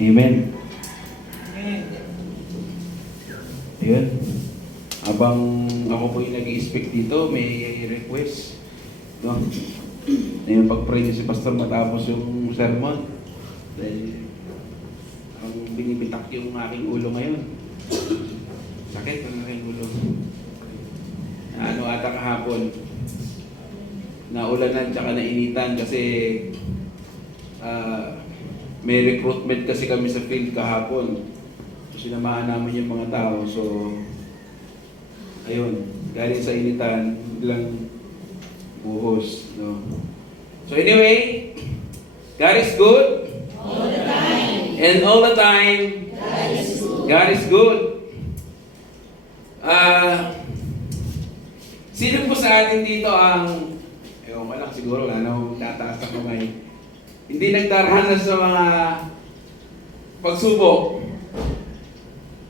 Amen. Ayun. Habang ako po yung nag-i-speak dito, may request. No? Ayun, pag-pray niyo si Pastor matapos yung sermon. Dahil ang binibitak yung aking ulo ngayon. Sakit ang aking ulo. Ano ata kahapon, naulanan tsaka nainitan kasi may recruitment kasi kami sa field kahapon. So, sinamahan namin yung mga tao. So, ayun, galing sa initan, biglang buhos. No? So anyway, God is good. All the time. And all the time, God is good. God is good. Sino po sa atin dito ang, ewan ko lang siguro, wala na akong tataas ang kamay, hindi nagdaranas sa mga pagsubok?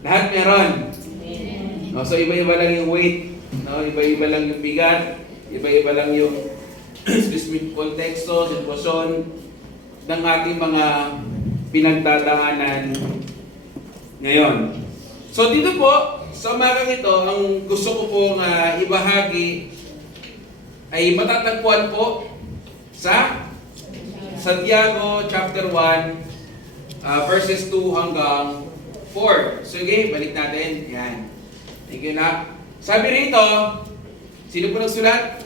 Lahat meron. Amen. No, so iba-iba lang yung weight, no? Iba-iba lang yung bigat, iba-iba lang yung specific konteksto, sitwasyon ng ating mga pinagdadaanan ngayon. So dito po, sa umagang ito, ang gusto ko pong ibahagi ay matatagpuan po sa Santiago chapter 1, verses 2 hanggang 4. Sige, balik natin. Yan. Thank you na. Sabi rito, sino po nagsulat?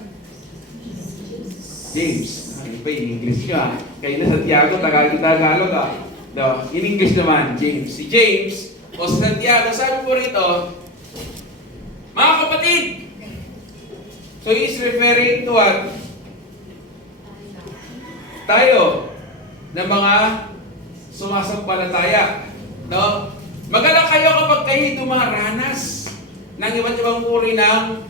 James. Iba yung English ka. Kayo na Santiago, Tagalog ah. No, in English naman, James. Si James o si Santiago, sabi po rito, mga kapatid, so he is referring to what? Tayo, na mga sumasampalataya. No? Magalak kayo kapag kayo dumaranas ng iba't ibang uri ng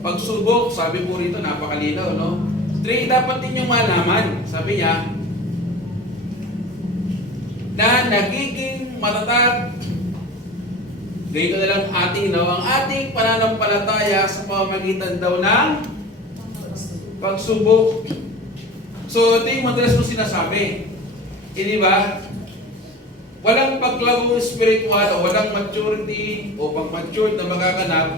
pagsubok. Sabi po rito, napakalinaw, no? 3, dapat ninyong malaman, sabi niya, na nagiging matatag, ganito na lang ating, no? Ang ating pananampalataya sa pamamagitan daw ng pagsubok. So, ito yung madalas mo sinasabi. Hindi ba? Walang paglagong spiritual o walang maturity o pag-matured na magaganap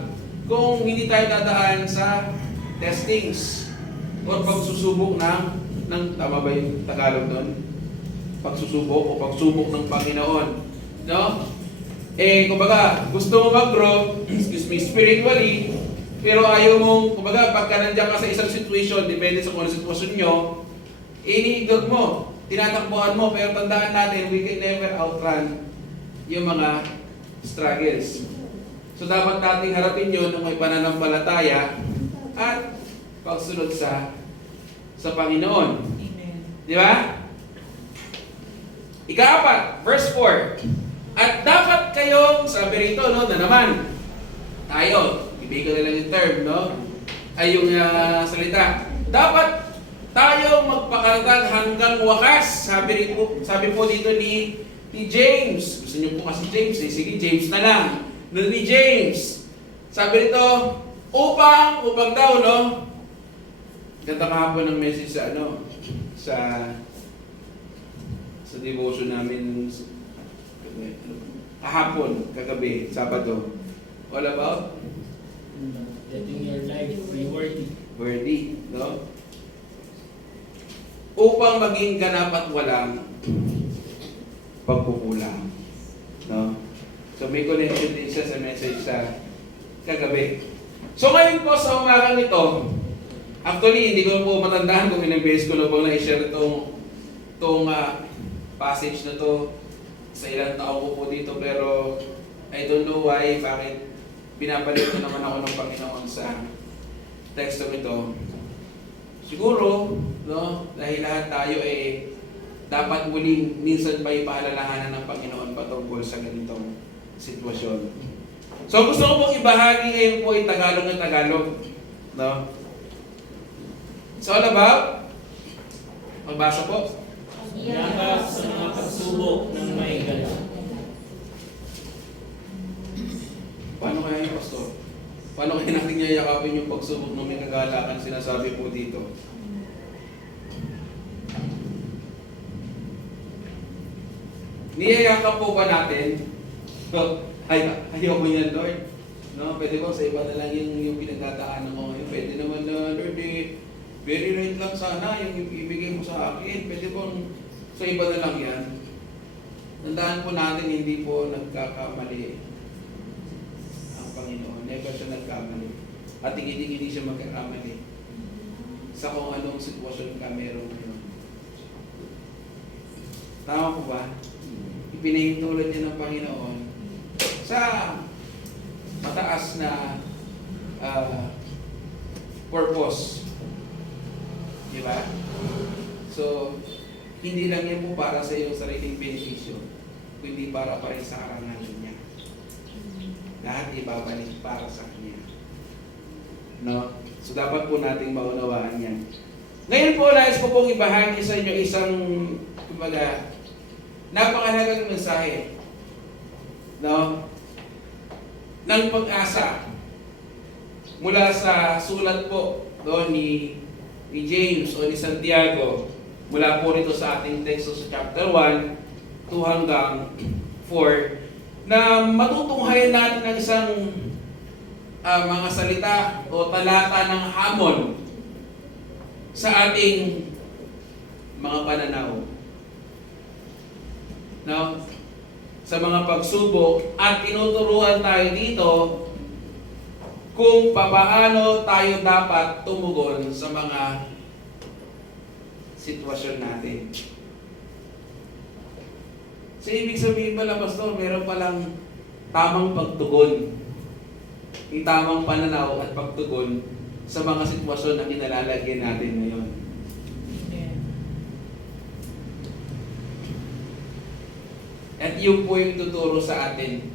kung hindi tayo dadaan sa testings o pagsusubok ng tama ba yung Tagalog doon? Pagsusubok o pagsubok ng Panginoon. No? Kumbaga, gusto mo mag-grow, spiritually, pero ayaw mong, kumbaga, pagka nandiyan ka sa isang situation, depende sa kung ano sitwasyon nyo, iniigod mo, tinatakbuhan mo, pero tandaan natin, we can never outrun yung mga struggles. So dapat nating harapin yun ng may pananampalataya at pagsunod sa Panginoon. Amen. Di ba? Ika-4, verse 4. At dapat kayong, sabi rito, no, na naman, tayo, ibigay na lang yung term, no? Ay yung salita. Dapat tayong magpakaratag hanggang wakas. Sabi po dito ni James. Gusto niyo po kasi James, eh. Sige, James na lang. No, ni James. Sabi rito, upang daw, no? Ganda kahapon ng message sa sa devotion namin kahapon, kagabi, Sabado. All about? Letting your life be worthy. Worthy, no? Upang maging ganap at walang pagkukulang. No? So may connection din siya sa message sa kagabi. So ngayon po sa umagang ito, actually hindi ko po matandaan kung ilang beses ko na po na-share itong passage na to sa ilang taon ko po dito, pero I don't know why, bakit pinapalit na naman ako ng Panginoon sa tekstong ito. Siguro, no, dahil lahat tayo dapat muling minsan pa ipaalalahanan ng Panginoon patungkol sa ganitong sitwasyon. So gusto ko pong ibahagi ngayon po ay Tagalog na Tagalog. No? So all about? Magbasa po. Yakap sa mga pagsubok ng may galang. Paano kaya yung pastor? Paano kaya natin yayakapin yung pagsubok ng may kagalakan sinasabi po dito? Niyayakap po ba natin? Ayaw mo yan, Lord. No, pwede ba sa iba na lang yung pinagdadaanan ko ngayon? Pwede naman na, Lord, very right lang sana yung ibigay mo sa akin. Pwede bang sa iba na lang yan? Tandaan po natin, hindi po nagkakamali ang Panginoon. Never siya nagkamali. At hindi siya magkakamali sa kung anong sitwasyon ka meron ngayon. Tama po ba? Ipinahintulad niya ng Panginoon sa mataas na purpose. Di ba? So, hindi lang yan po para sa iyong sariling benepisyo, kundi para pa rin sa karangalan niya. Lahat ibabalik para sa Kanya. No? So, dapat po nating maunawaan yan. Ngayon po, nais ko pong ibahagi sa inyo isang, kumbaga, napakahalagang mensahe, no, ng pag-asa mula sa sulat po doon ni James o ni Santiago, mula po rito sa ating teksto sa chapter 1 2 hanggang 4, na matutunghayan natin ng isang mga salita o talata ng hamon sa ating mga pananaw. No? Sa mga pagsubok, at tinuturuan tayo dito kung papaano tayo dapat tumugon sa mga sitwasyon natin. So, ibig sabihin pala, Pastor, meron palang tamang pagtugon, yung tamang pananaw at pagtugon sa mga sitwasyon na kinalalagyan natin ngayon. At yun po yung tuturo sa atin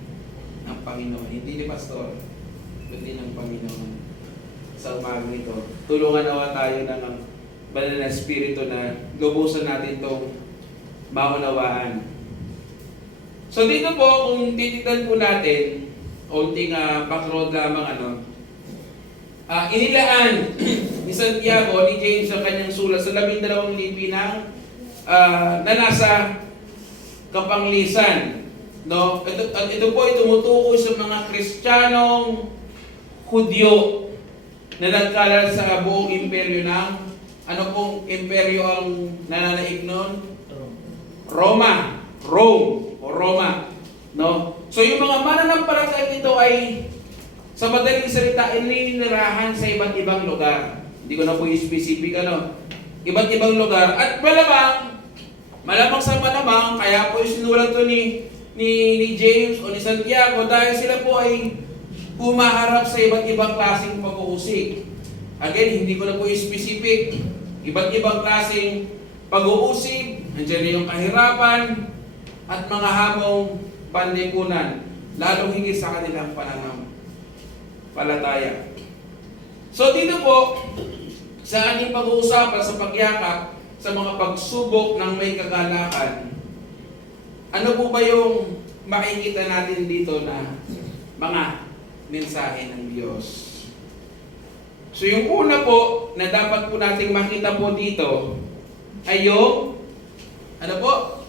ng Panginoon. Hindi ni Pastor, kundi ng Panginoon. Sa umagang ito, tulungan nawa tayo ng banal na espiritu na lubusan natin itong maunawaan. So dito po, kung tititan po natin, unting background lamang inilaan ni Santiago, ni James ang kanyang sulat sa 12 lipi ng na nasa kapanglisan. No? Ito po ay tumutukoy sa mga Kristiyanong Hudyo na nagkalat sa buong imperyo ng, ano pong imperyo ang nananaig noon? Rome o Roma. No? So yung mga mananampalataya nito ay sa madaling salita ininirahan sa iba't ibang lugar. Hindi ko na po i-specific iba't ibang lugar, at malamang sa malamang, kaya po isinulat to ni James o ni Santiago dahil sila po ay humaharap sa iba't ibang klaseng pag-uusig. Again, hindi ko na po i-specific. Iba't ibang klaseng pag-uusig, nandiyan yung kahirapan at mga hamong panlipunan, lalong higit sa kanilang pananampalataya. So dito po, sa ating pag-uusapan sa pagyakap sa mga pagsubok ng may kagalakan, ano po ba yung makikita natin dito na mga mensahe ng Diyos? So yung una po na dapat po nating makita po dito ay yung ano po?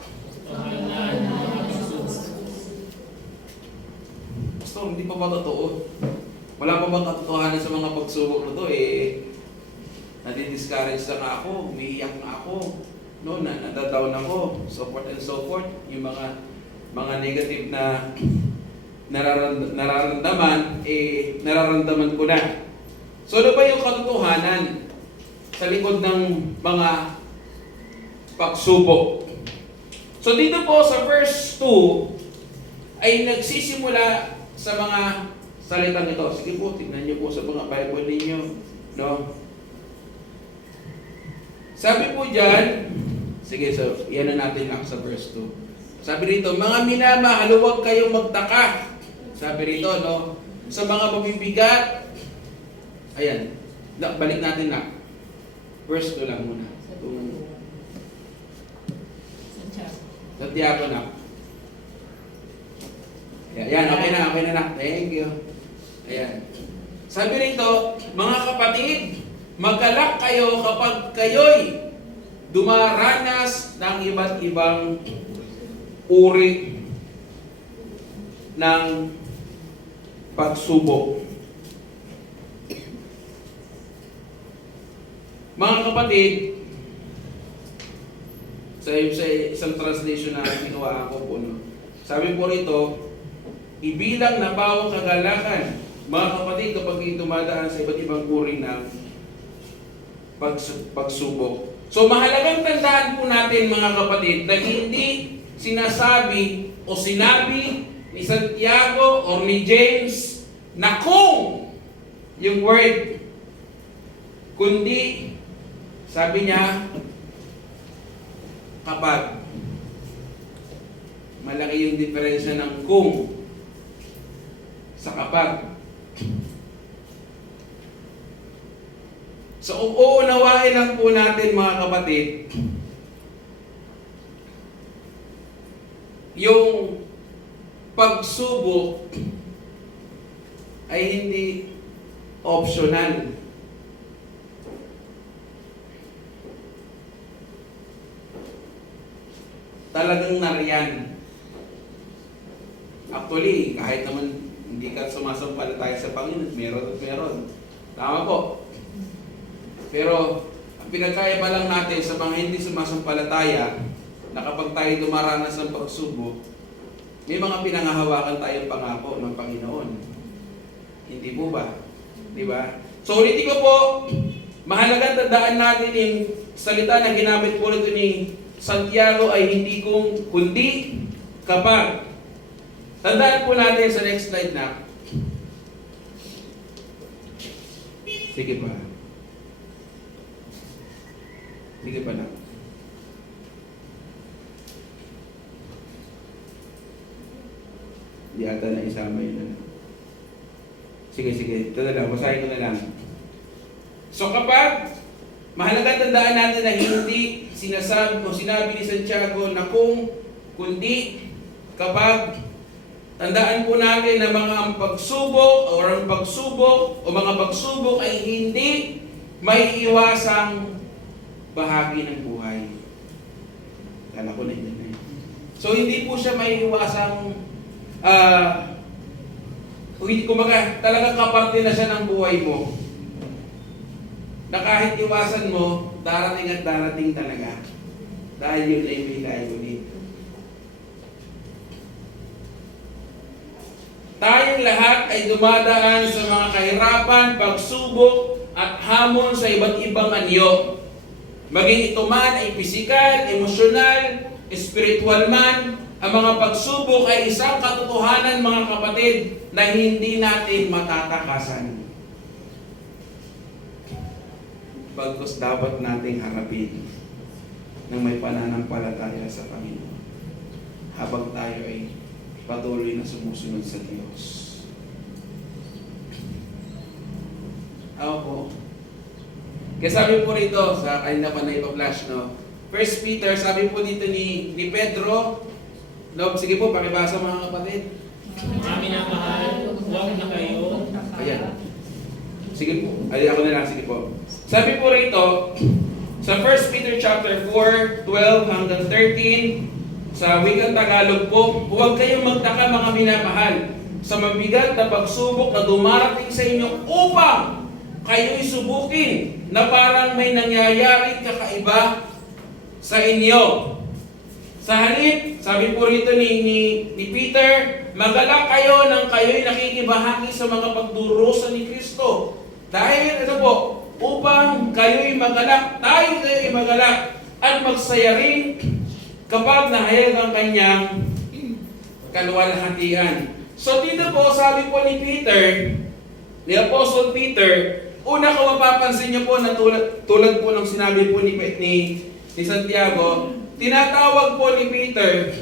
Pastor, hindi pa ba totoo? Wala pa bang katotohanan sa mga pagsubok na to nadi-discourage na ako, umiiyak na ako, no, nadadown ako, so forth and so forth. Yung mga negative na nararamdaman, nararamdaman ko na. So ano ba yung katotohanan sa likod ng mga pagsubok? So dito po sa verse 2 ay nagsisimula sa mga salitang ito. Sige po, tingnan niyo po sa mga Bible ninyo, no? Sabi po dyan, sige, so yan na natin lang sa verse 2. Sabi rito, mga minamahal, huwag kayong magtaka. Sabi rito, no? Sa mga mabibigat, ayan, balik natin na. Verse 2 lang muna. Santiago na. Ayan, okay na. Thank you. Ayan. Sabi rito, mga kapatid, mag-alak kayo kapag kayo'y dumaranas ng iba't ibang uri ng pagsubok. Mga kapatid, sa isang translation na ginawa ko po, no? Sabi po rito, ibilang na bawang kagalakan, mga kapatid, kapag dumadaan sa iba't ibang uri ng pagsubok. So mahalagang tandaan po natin, mga kapatid, na hindi sinasabi o sinabi ni Santiago o ni James na kung yung word, kundi sabi niya kapag. Malaki yung diferensya ng kung sa kapag. So, uunawain lang po natin, mga kapatid, yung pagsubok ay hindi optional. Talagang nariyan. Actually, kahit naman hindi ka sumasampalataya sa Panginoon, meron at meron. Tama po. Pero, ang pinagkaiba lang natin sa mga hindi sumasampalataya, na kapag tayo dumaranas ng pagsubok, may mga pinangahawakan tayong pangako ng Panginoon. Hindi po ba? Di ba? So, ulitin ko po, mahalagang tandaan natin yung salita na ginamit po rito ni Santiago ay hindi kung kundi kapag. Tandaan po natin sa next slide na. Sige pa. Sige pa na. Di ata na isama yun. Sige. Ito na lang. Basahin ko na lang. So kapag mahalagang tandaan natin na hindi sinasabi o sinabi ni Santiago na kung kundi kapag, tandaan po natin na mga pagsubok o mga pagsubok ay hindi may iwasang bahagi ng buhay. Kala ko na yun. So hindi po siya may iwasang kumaga talagang kaparte na siya ng buhay mo. Na kahit iwasan mo, darating at darating talaga. Dahil yun ay may layunin. Tayong lahat ay dumadaan sa mga kahirapan, pagsubok, at hamon sa iba't ibang anyo. Maging ito man ay pisikal, emosyonal, espiritual man, ang mga pagsubok ay isang katotohanan, mga kapatid, na hindi natin matatakasan. Bagkus dapat nating harapin ng may pananampalataya sa Panginoon habang tayo ay patuloy na sumusunod sa Diyos. Ako po. Kaya sabi po rito, sa kanina pa na ipa-flash, no? 1 Peter, sabi po dito ni Pedro, no? Sige po, pakibasa mga kapatid. Amin ang mahal, huwag na kayo. Ayan. Sige po. Ay, ako na lang. Sige po. Sabi po rito, sa 1 Peter chapter 4, 12 hanggang 13, sa wikang Tagalog po, huwag kayong magtaka, mga minamahal, sa mabigat na pagsubok na dumarating sa inyo upang kayo'y subukin na parang may nangyayaring kakaiba sa inyo. Sa halip, sabi po rito ni Peter, magalak kayo nang kayo'y nakikibahagi sa mga pagdurusa ni Kristo. Dahil, upang kayo'y magalak, tayo kayo'y magalak, at magsaya rin kapag nahayag ang kanyang kaluwalhatian. So dito po, sabi po ni Peter, ni Apostle Peter, una ko mapapansin niyo po na tulad po ng sinabi po ni Santiago, tinatawag po ni Peter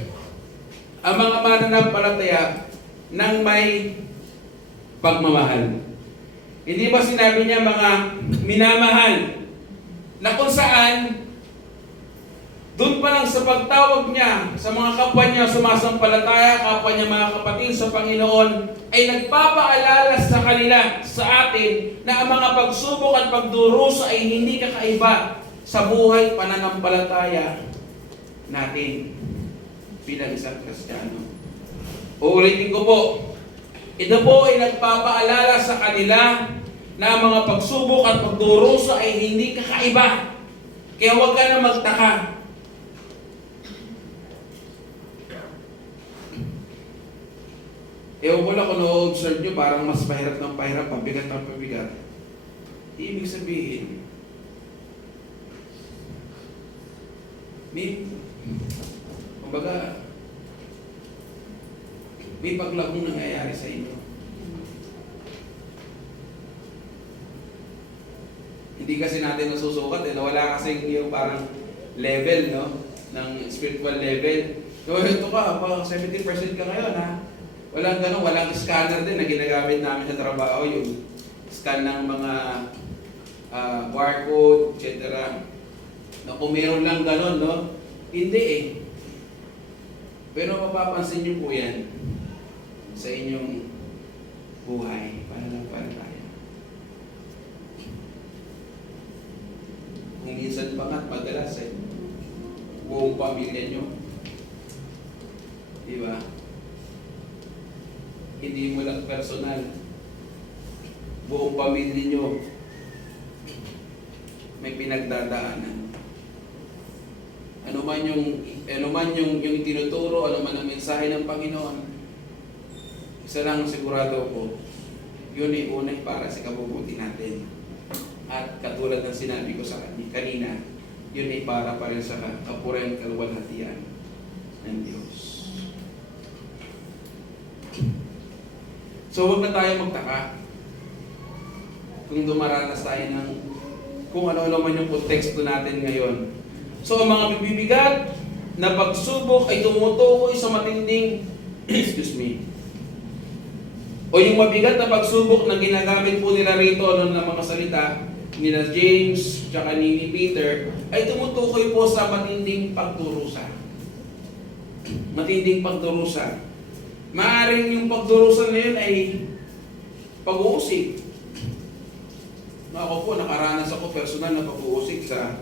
ang mga mananampalataya ng may pagmamahal. Hindi ba sinabi niya mga minamahal? Na kung saan, doon pa lang sa pagtawag niya sa mga kapwa niya sumasampalataya, kapwa niya mga kapatid sa Panginoon, ay nagpapaalala sa kanila, sa atin, na ang mga pagsubok at pagdurusa ay hindi kakaiba sa buhay pananampalataya natin. bilang isang Kristiyano. Uulitin ko po, ito po ay nagpapaalala sa kanila na ang mga pagsubok at pagdurusa ay hindi kakaiba. Kaya huwag ka na magtaka. Ewan ko lang kung na-observe nyo, parang mas pahirap ng pahirap, pabigat ng pabigat. Ibig sabihin, kumbaga, may paglabong nangyayari sa inyo. Hindi kasi natin nasusukat, nawala kasi yung parang level, no? Ng spiritual level. So, ito ka, 70% ka ngayon, ha? Walang ganun, walang scanner din na ginagamit namin sa trabaho, yung scan ng mga barcode, etc. Na kung meron lang ganun, no? Hindi eh. Pero mapapansin niyo po yan sa inyong buhay, pananampalataya. Kung minsan pa nga't madalas eh, buong pamilya nyo. Diba? Hindi mo lang personal. Buong pamilya nyo may pinagdadaanan. Ano man yung tinuturo, ano man ang mensahe ng Panginoon, isa lang sigurado ko, yun ay unay para sa kabubuti natin. At katulad ng sinabi ko sa kanina, yun ay para rin sa kapurihan kalwalhatian ng Diyos. So huwag na tayo magtaka kung dumaranas tayo ng kung ano-ano man yung konteksto natin ngayon. So ang mga bibigat na pagsubok ay tumutukoy sa matinding o yung mabigat na pagsubok na ginagamit po nila rito ng mga salita nila James tsaka ni Peter ay tumutukoy po sa matinding pagdurusa. Matinding pagdurusa. Maaring yung pagdurusa na yun ay pag-uusig. Ako po, nakaranas ako personal na pag-uusig sa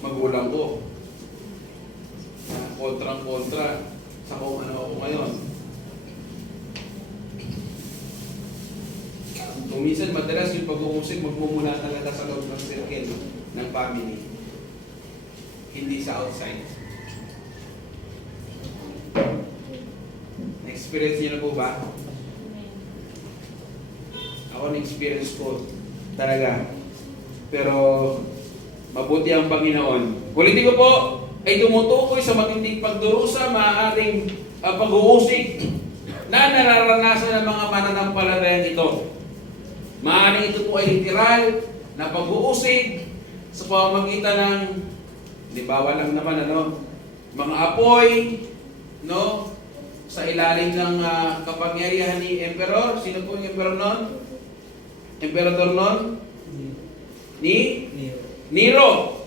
magulang ko. Kontrang-kontra sa kung ano ako ngayon. Kung minsan madalas yung pag-uusig, magmumula talaga sa loob ng circle ng family. Hindi sa outside. Na-experience niyo na po ba? Ako na-experience ko talaga. Pero mabuti ang Panginoon. Ulitin ko po, ay tumutukoy sa matinding pagdurusa, maaaring pag-uusig na nararanasan ng mga mananampalatayang ito. Maaaring ito po ay literal na pag-uusig sa pamamagitan ng, di bawal lang naman mga apoy, no? Sa ilalim ng kapangyarihan ni Emperor. Sino po yung Emperor nun? Emperador nun? Ni Nero.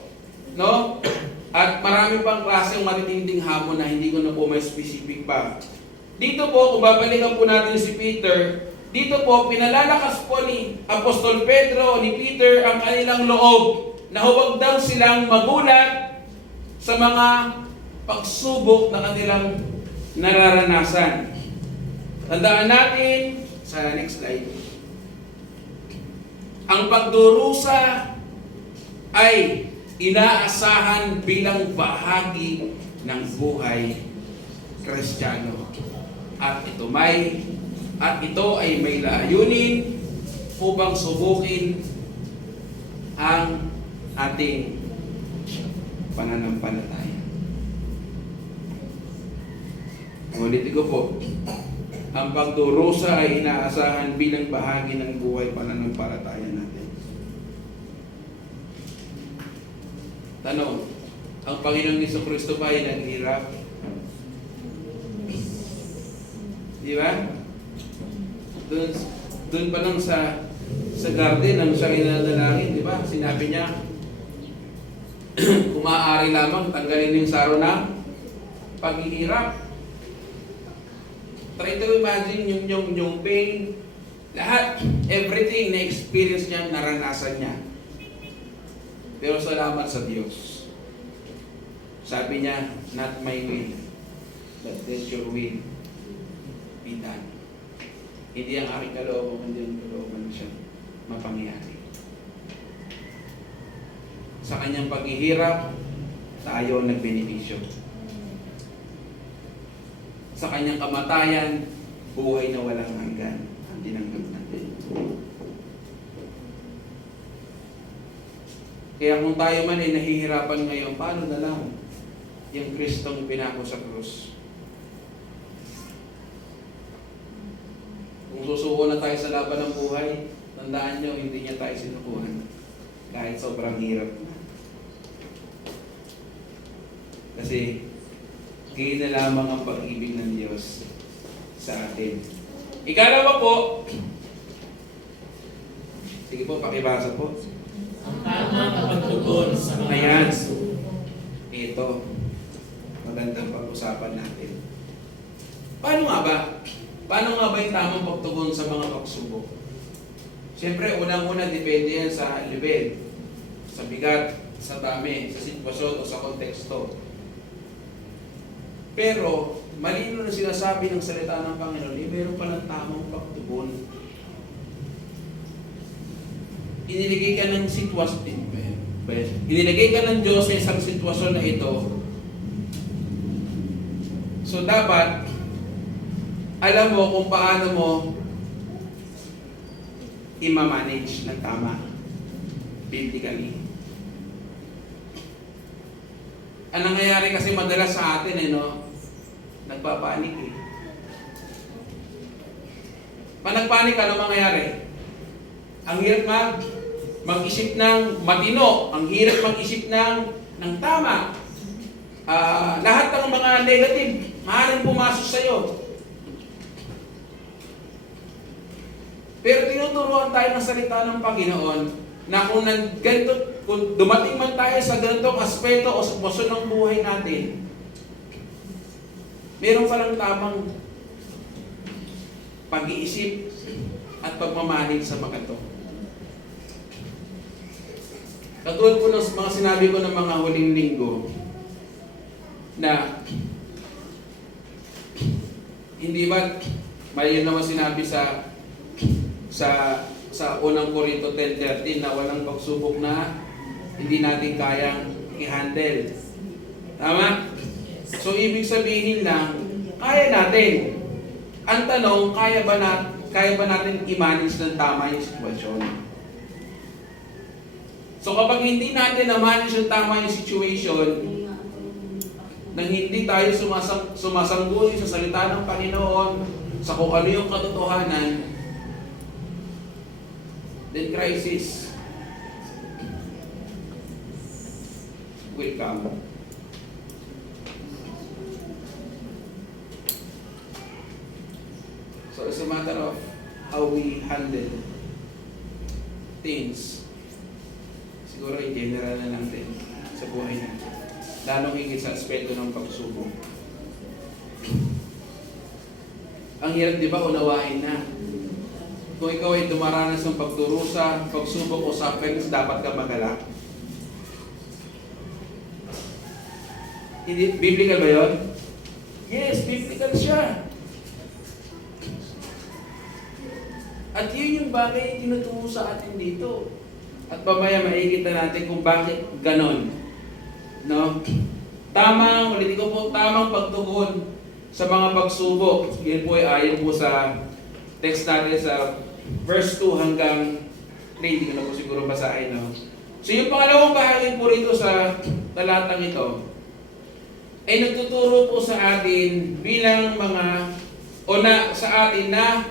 No? At marami pang klaseng matitinding hamon na hindi ko na po may specific pa. Dito po, kung babalikan po natin si Peter, dito po, pinalalakas po ni Apostol Pedro, ni Peter, ang kanilang loob na huwag daw silang magulat sa mga pagsubok na kanilang nararanasan. Tandaan natin, sa next slide, ang pagdurusa ay inaasahan bilang bahagi ng buhay Kristiyano. At ito ay may layunin upang subukin ang ating pananampalataya. Ulitin ko po, ang pagdurusa ay inaasahan bilang bahagi ng buhay pananampalataya natin. Tanong, ang Panginoong Jesucristo ba ay naghirap? Di ba? Doon pa lang sa garden ng siyang inadalangin, di ba? Sinabi niya, kung maaari lamang tanggalin yung saro na paghihirap. Try to imagine yung pain, lahat, everything na experience niya, naranasan niya. Pero salamat sa Diyos. Sabi niya, Not my will, but let your will be done. Hindi ang aking kalooban, kundi ang kalooban siya mapangyari. Sa kanyang paghihirap, tayo ang nagbenepisyo. Sa kanyang kamatayan, buhay na walang hanggan ang tinanggap natin. Kaya kung tayo man ay nahihirapan ngayon, paano na lang yung Kristong pinako sa krus? Kung susuko na tayo sa laban ng buhay, tandaan nyo, hindi niya tayo sinukuhan. Kahit sobrang hirap na. Kasi, gain na lamang ang pag-ibig ng Diyos sa atin. Ikalawa po, sige po, pakibasa po. Ang tamang pagtugon sa mga Ayan. pagsubok. Ito, magandang pag-usapan natin. Paano nga ba? Paano nga ba yung tamang pagtugon sa mga pagsubok? Siyempre, unang-una, depende yan sa level, sa bigat, sa dami, sa sitwasyon o sa konteksto. Pero, malino na sinasabi ng salita ng Panginoon, meron palang tamang pagtugon. Iniligay ka ng sitwasyon, iniligay ka ng Diyos sa isang sitwasyon na ito. So, dapat, alam mo kung paano mo i-manage ng tama, biblically. Ang nangyayari kasi madalas sa atin, nagpapanik eh. Pag nagpanik, ano mangyayari? Ang hirap mag-isip ng matino, ang hirap mag-isip ng tama. Lahat ng mga negative, maaaring pumasok sa'yo. Pero tinuturuan tayo ng salita ng Panginoon na kung dumating man tayo sa ganitong aspeto o sitwasyon ng buhay natin, meron palang tamang pag-iisip at pagmamanig sa mga ito. Katulad po ng mga sinabi ko ng mga huling linggo na hindi ba may naman sinabi sa unang Korinto 10:13 na walang pagsubok na hindi natin kayang i-handle. Tama? So, ibig sabihin lang, kaya natin. Ang tanong, kaya ba natin i-manage ng tama yung sitwasyon? So, kapag hindi natin na-manage yung tama yung situation, nang hindi tayo sumasangguni sa salita ng Panginoon, sa kung ano yung katotohanan, then crisis will come. So it's a matter of how we handle things. Siguro in general na natin sa buhay natin. Lalong higit sa aspeto ng pagsubok. Ang hirap, di ba, unawain na. Kung ikaw ay dumaranas ng pagdurusa, pagsubok o sufferings, dapat ka magalak. Hindi, biblical ba yun? Yes, biblical siya. At yun yung bagay yung tinuturo sa atin dito. At mamaya makikita natin kung bakit ganon. No? Ulitin ko po, tamang pagtugon sa mga pagsubok. Yan po ay ayon po sa text natin sa verse 2 hanggang 3. Hindi ko na po siguro basahin. No? So yung pangalawang bahagi po rito sa talatang ito ay nagtuturo po sa atin bilang mga sa atin na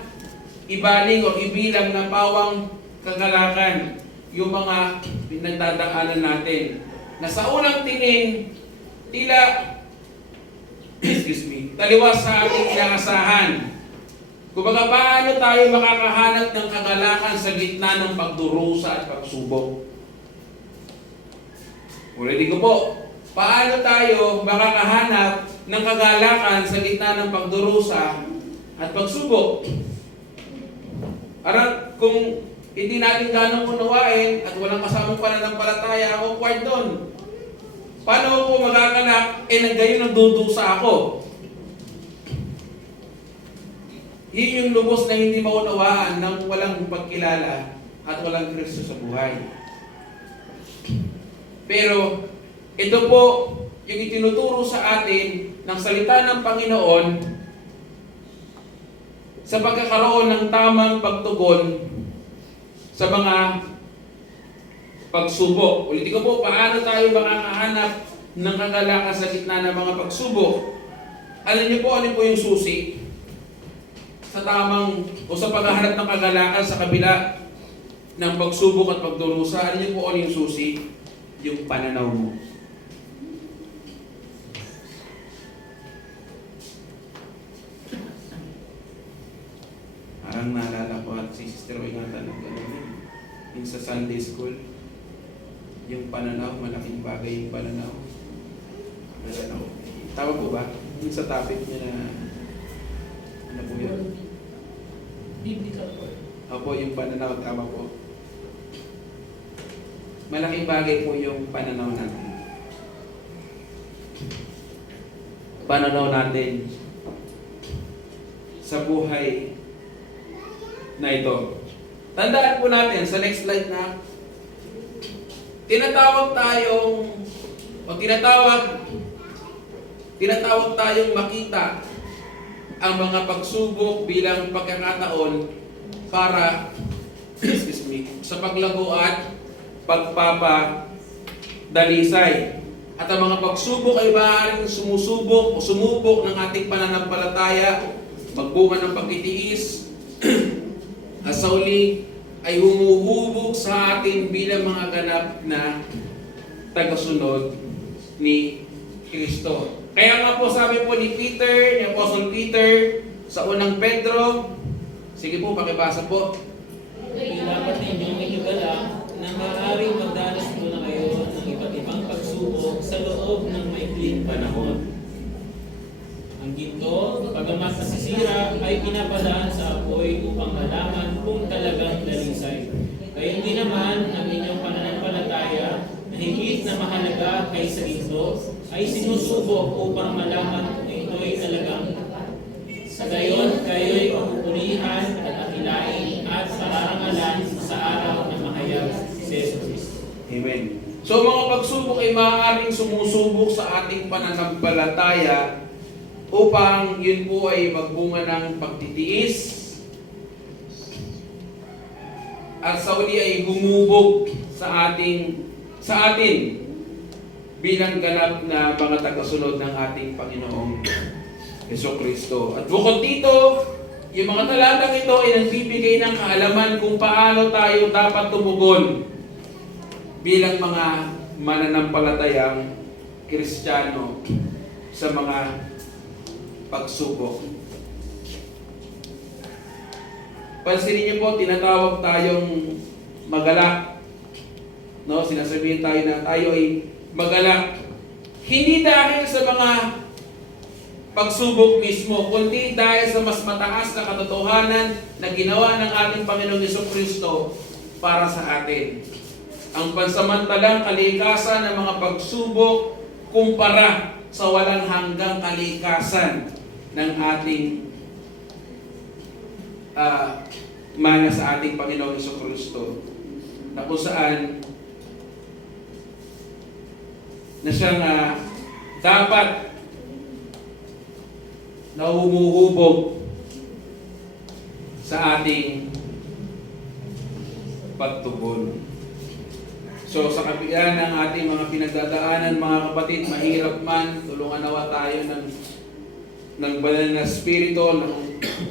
ibaling o ibilang na pawang kagalakan yung mga pinagdadaanan natin na sa unang tingin tila taliwas sa ating inaasahan. Kumbaga, paano tayo makakahanap ng kagalakan sa gitna ng pagdurusa at pagsubok? Ulitin ko po, paano tayo makakahanap ng kagalakan sa gitna ng pagdurusa at pagsubok? Para kung hindi natin ganong unawain at walang kasamang pananampalataya, awkward doon. Paano ako magaganap? Gayon nagdudusa ako. Yun yung lubos na hindi maunawaan ng walang pagkilala at walang Kristo sa buhay. Pero ito po yung itinuturo sa atin ng salita ng Panginoon sa pagkakaroon ng tamang pagtugon sa mga pagsubok. Ulitin ko po, paano tayo makakahanap ng kagalakan sa gitna ng mga pagsubok? Alam niyo po, ano po yung susi? Sa tamang o sa paghahanap ng kagalakan sa kabila ng pagsubok at pagdurusa, alam niyo po ano yung susi? Yung pananaw mo. Parang naalala ko at si Sister Roy nga tanong yung sa Sunday School. Yung pananaw, malaking bagay yung pananaw. Tama po ba? Yung sa topic niya na ano po yun? Biblical po. Opo, yung pananaw, tama po. Malaking bagay po yung pananaw natin. Pananaw natin sa buhay na ito. Tandaan po natin sa next slide na tinatawag tayong makita ang mga pagsubok bilang pagkakataon para sa paglago at pagpapadalisay. At ang mga pagsubok ay maaaring sumubok ng ating pananampalataya, magbunga ng pagtitiis, at sa uli ay humuhubog sa atin bilang mga ganap na tagasunod ni Kristo. Kaya nga po sabi po ni Peter, ni Apostle Peter, sa unang Pedro, sige po, pakibasa po. Dapat ninyong inigala na maaaring magdanas muna kayo ng iba't ibang pagsubok sa loob ng maikling panahon. Ang ginto, pagamat nasisira, ay pinapadaan sa apoy upang malaman kung talagang dalisay. Gayon din naman ang inyong pananampalataya na higit na mahalaga kaysa ginto ay sinusubok upang malaman kung ito'y talagang sa gayon kayo'y pagpupurihan at akilain at pararangalan sa araw na mahayag si Jesus. Amen. So mga pagsubok ay maaaring sumusubok sa ating pananampalataya upang yun po ay magbunga ng pagtitiis at sa uli ay humubog sa atin bilang ganap na mga tagasunod ng ating Panginoong Jesucristo. At bukod dito, yung mga talatang ito ay nagbibigay ng kaalaman kung paano tayo dapat tumugon bilang mga mananampalatayang Kristiyano sa mga pagsubok. Pansinin niyo po, tinatawag tayong magalak. No, sinasabihin tayo na tayo ay magalak. Hindi dahil sa mga pagsubok mismo, kundi dahil sa mas mataas na katotohanan na ginawa ng ating Panginoong Jesucristo para sa atin. Ang pansamantalang kalikasan ng mga pagsubok kumpara sa walang hanggang kalikasan ng ating mana sa ating Panginoong Jesucristo, na kung saan na siyang dapat na humuhubog sa ating pagtugon. So sa kabila ng ating mga pinagdadaanan, mga kapatid, mahirap man, tulungan nawa tayo ng banal na spirito, na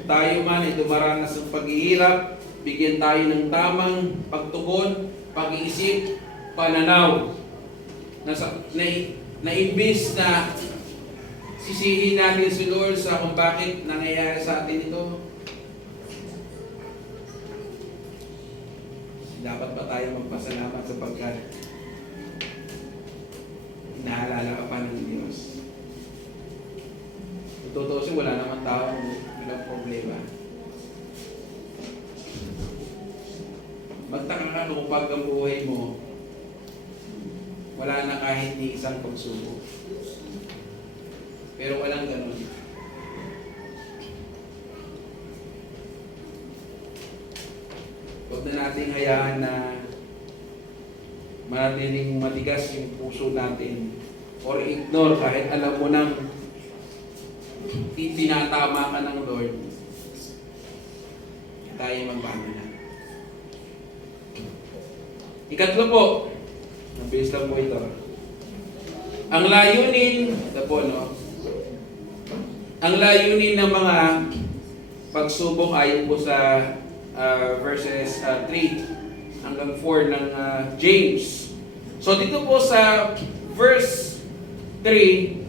tayo man ay dumaranas ng paghihirap, bigyan tayo ng tamang pagtugon, pag-iisip, pananaw, na imbis na sisihin natin si Lord sa kung bakit nangyayari sa atin ito, dapat ba tayo magpasalamat sapagkat naalala ka pa ng Diyos? Totoo siya, wala naman taong walang problema. Magtaka ka kung pag ang buhay mo wala na kahit ni isang pagsubok. Pero walang ganun. Huwag na nating hayaan na manatiling matigas yung puso natin or ignore kahit alam mo nang tinatama ka ng Lord. Tayo magbago na. Ikatlo po, nabis lang po ito. Ang layunin, ito po, no? Ang layunin ng mga pagsubok ayon po sa verses 3 hanggang 4 ng James. So dito po sa verse 3,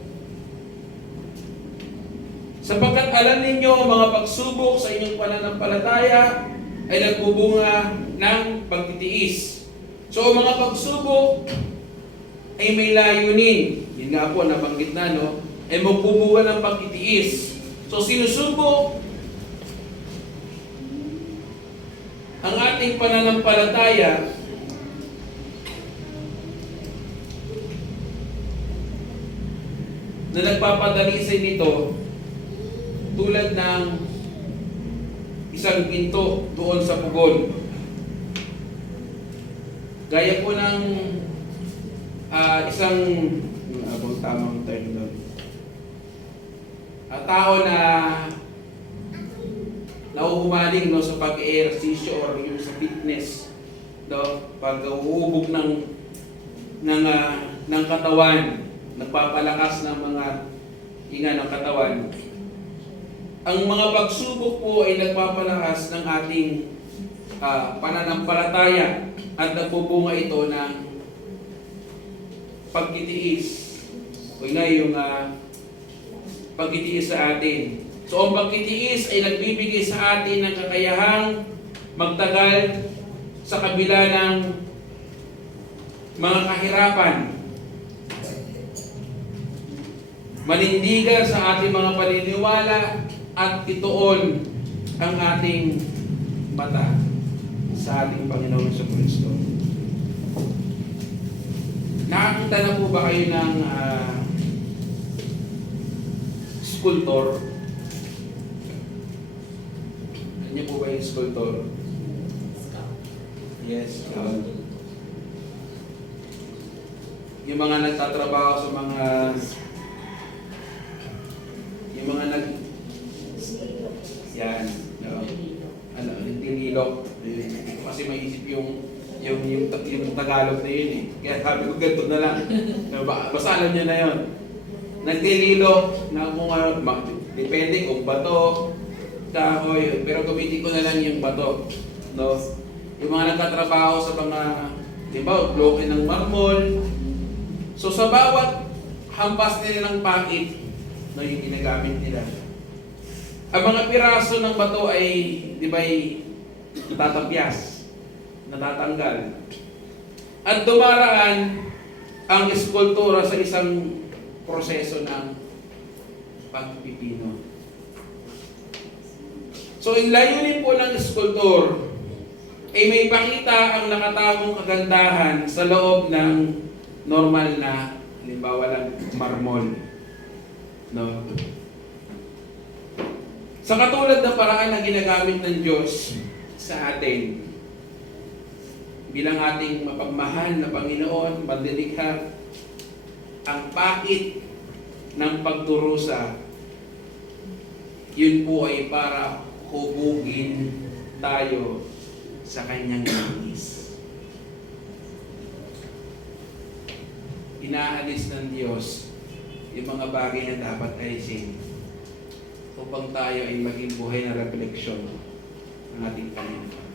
sapagkat alam ninyo ang mga pagsubok sa inyong pananampalataya ay nagbubunga ng pagtitiis. So ang mga pagsubok ay may layunin. Yun nga po, nabanggit na, no? Ay magbubunga ng pagtitiis. So sinusubok ang ating pananampalataya na nagpapadalisay nito tulad ng isang ginto doon sa pugon. Gaya po ng isang abang tamang term doon. Tao na nauhumaling, no, sa pag-ehersisyo or yung sa fitness, no, pag uhubog ng katawan, nagpapalakas ng mga hinga ng katawan. Ang mga pagsubok po ay nagpapalakas ng ating pananampalataya at nagbubunga ito ng pagtitiis. O nga yung pagtitiis sa atin. So ang pagtitiis ay nagbibigay sa atin ng kakayahang magtagal sa kabila ng mga kahirapan. Manindigan sa ating mga paniniwala at ituon ang ating mata sa ating Panginoon sa Kristo. Nakakita na po ba kayo ng sculptor? Ano niyo po ba yung sculptor? Yes. Yung mga nagtatrabaho sa mga yan, no? Ano, tinilok. Kasi maisip yung Tagalog na yun eh. Kaya sabi ko ganito na lang. Basta alam nyo na yun. Nagtililok na kung depende kung bato, kahoy, pero gamitin ko na lang yung bato. No? Yung mga nagtatrabaho sa mga, di ba, bloke ng marmol. So sa bawat hampas nila ng pakit, no, yung ginagamit nila. Ang mga piraso ng bato ay, di ba, natatapyas, natatanggal. At dumaraan ang eskultura sa isang proseso ng pagpipino. So, yung layunin po ng eskultor ay may pakita ang nakatagong kagandahan sa loob ng normal na, halimbawa lang, marmol. No? Sa katulad ng paraan na ginagamit ng Diyos sa atin, bilang ating mapagmahal na Panginoon, manlilikha, ang pakit ng pagdurusa, yun po ay para hubugin tayo sa kanyang nangis. Inaalis ng Diyos yung mga bagay na dapat alisin upang tayo ay maging buhay na refleksyon ng ating Panginoon.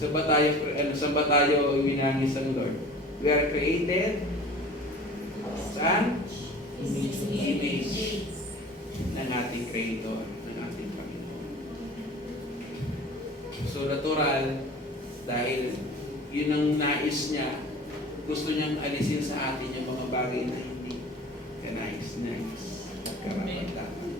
Saan ba tayo winangis ng Lord? We are created saan? Image ng ating Creator, ng ating Panginoon. So natural, dahil yun ang nais niya, gusto niyang alisin sa atin yung mga bagay na hindi kanais-nais at karapat-dapat.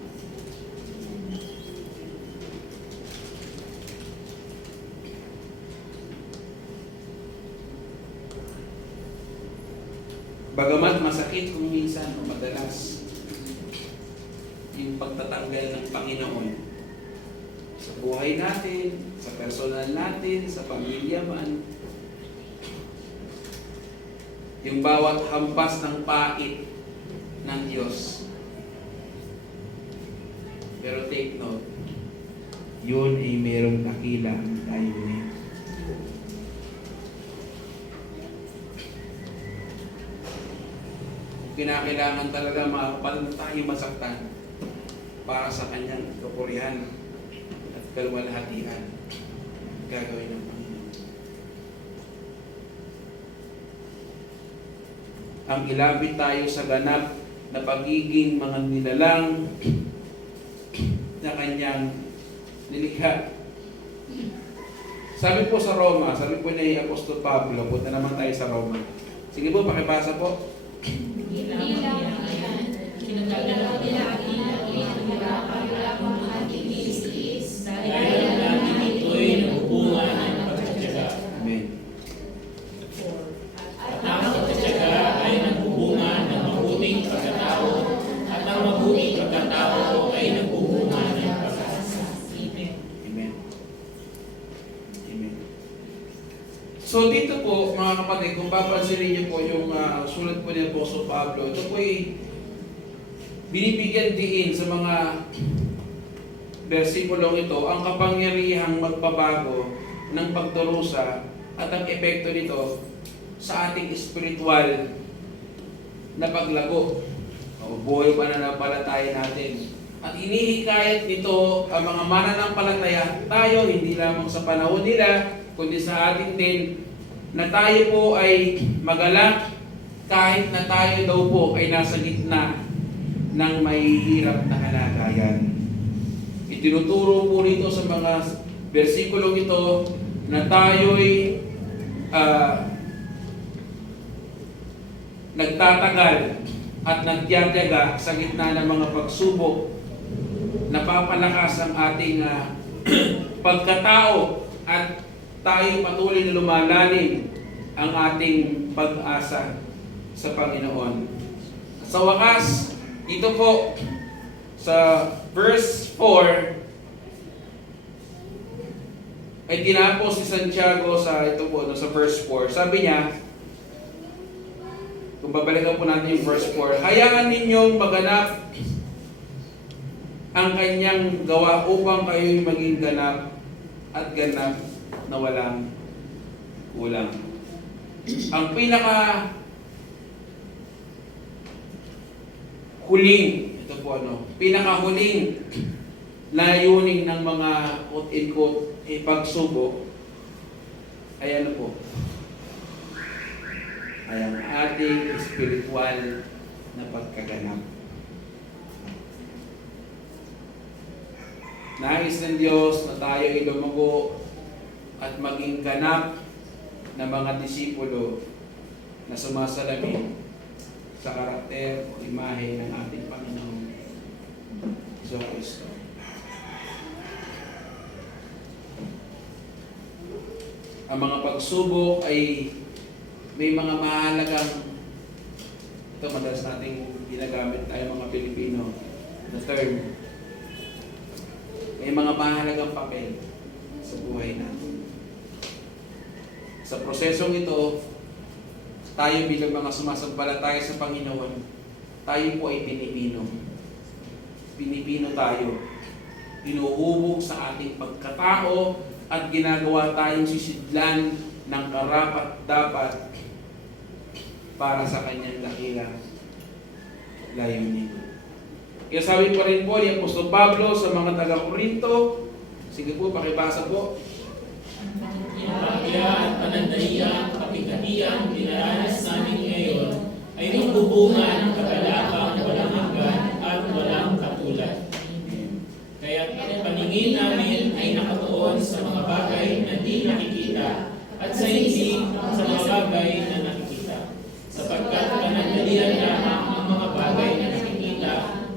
Bagamat masakit kung minsan o madalas yung pagtatanggal ng Panginoon sa buhay natin, sa personal natin, sa pamilya man, yung bawat hampas ng pait ng Diyos. Pero take note, yun ay merong dakilang layunin. Kinakailangan talaga makapal tayo masaktan para sa kanyang kapurihan at kaluwalhatian gagawin ng Panginoon. Ang ilapit tayo sa ganap na pagiging mga nilalang na kanyang nilikha. Sabi po sa Roma, sabi po ni Apostol Pablo, punta naman tayo sa Roma. Sige po, pakibasa po. Dahil ang natin ito'y nagbubunga ng pagtsatsaga. Amen. At ang pagtsatsaga ay nagbubunga ng mabuting pagkatao, at ang mabuting pagkatao ay nagbubunga ng pag-asa. Amen. Amen. So dito po, mga kapatid, kung papansinin niyo po yung sulat po ni Apostol Pablo, ito po ay binibigyan diin sa mga versikulong ito ang kapangyarihang magbabago ng pagdurusa at ang epekto nito sa ating espiritual na paglago o buhay pananampalataya natin. At inihikayat nito ang mga mananampalataya tayo, hindi lamang sa panahon nila, kundi sa atin din, na tayo po ay magalak kahit na tayo daw po ay nasa gitna ng mahihirap na kalagayan. Itinuturo po rito sa mga versikulong ito na tayo'y nagtatagal at nagtiyatyaga sa gitna ng mga pagsubok, napapalakas ang ating pagkatao at tayo patuloy na lumalalim ang ating pag-asa sa Panginoon. Sa wakas, ito po sa verse 4 ay tinapos si Santiago sa ito po sa verse 4. Sabi niya, kung babalikan po natin yung verse 4, hayaan ninyong maganap ang kanyang gawa upang kayo'y maging ganap at ganap na walang kulang. Ang pinaka huling, ito po pinakahuling layunin ng mga quote-unquote pagsubok ay ano po? Ay ang ating spiritual na pagkaganap. Nais ng Diyos na tayo ay lumago at maging ganap na mga disipulo na sumasalamin sa karakter o imahe ng ating Panginoong Jesucristo. Ang mga pagsubok ay may mga mahalagang, ito madalas nating ginagamit tayo mga Pilipino na term, may mga mahalagang papel sa buhay natin. Sa prosesong ito, tayo bilang mga sumasampalataya sa Panginoon, tayo po ay pinipino. Pinipino tayo. Inuhubog sa ating pagkatao at ginagawa tayong sisidlan ng karapat-dapat para sa kanyang dakila layunin. Kaya sabi pa rin po ni Apostol Pablo sa mga taga-Korinto, sige po, pakibasa po. Kaya at panandaliang kapigatiang dinaranas namin ngayon ay magbubunga ng kagalakang walang hanggan at walang katulad. Kaya ang paningin namin ay nakatuon sa mga bagay na di nakikita at sa hindi sa mga bagay na nakikita. Sapagkat panandalian lamang ang mga bagay na nakikita,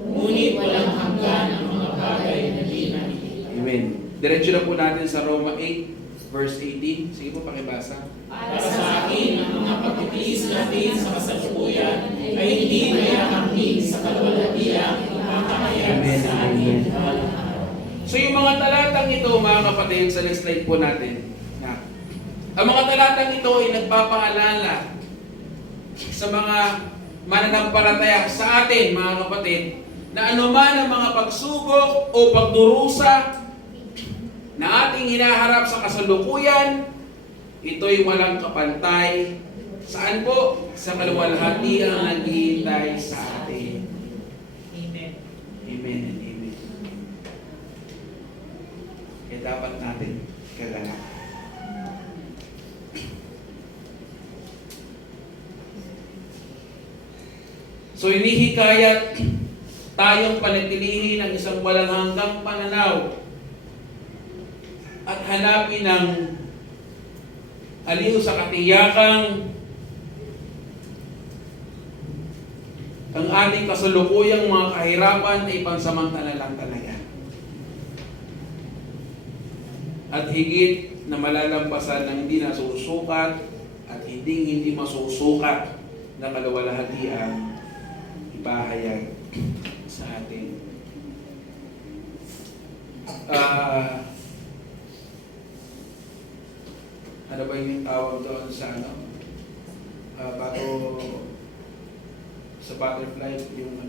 ngunit walang hanggan ang mga bagay na di nakikita. Amen. Diretso na po natin sa Roma 8. verse 18. Sige po, pakibasa. Para sa akin, ang mga pagtitiis natin sa kasalukuyan ay hindi mayakapin sa kalwalhatiang ipapahayag sa atin. So yung mga talatang ito, mga kapatid, sa next slide po natin. Ang mga talatang ito ay nagpapaalala sa mga mananampalataya sa atin, mga kapatid, na anuman ang mga pagsubok o pagdurusa na ating hinaharap sa kasalukuyan, ito'y walang kapantay. Saan po? Sa kaluwalhatiang naghihintay sa atin. Amen. Amen and amen. Kaya dapat natin kagala. So inihikayat tayong panatilihin ang isang walang hanggang pananaw at hanapin ang aliw sa katiyakang ang ating kasalukuyang mga kahirapan ay pansamantala lang talaga. At higit na malalampasan ng hindi nasusukat at hindi masusukat na kaluwalhatian ipahayag sa atin. Ano ba yung tawag doon sa bago sa butterfly, yung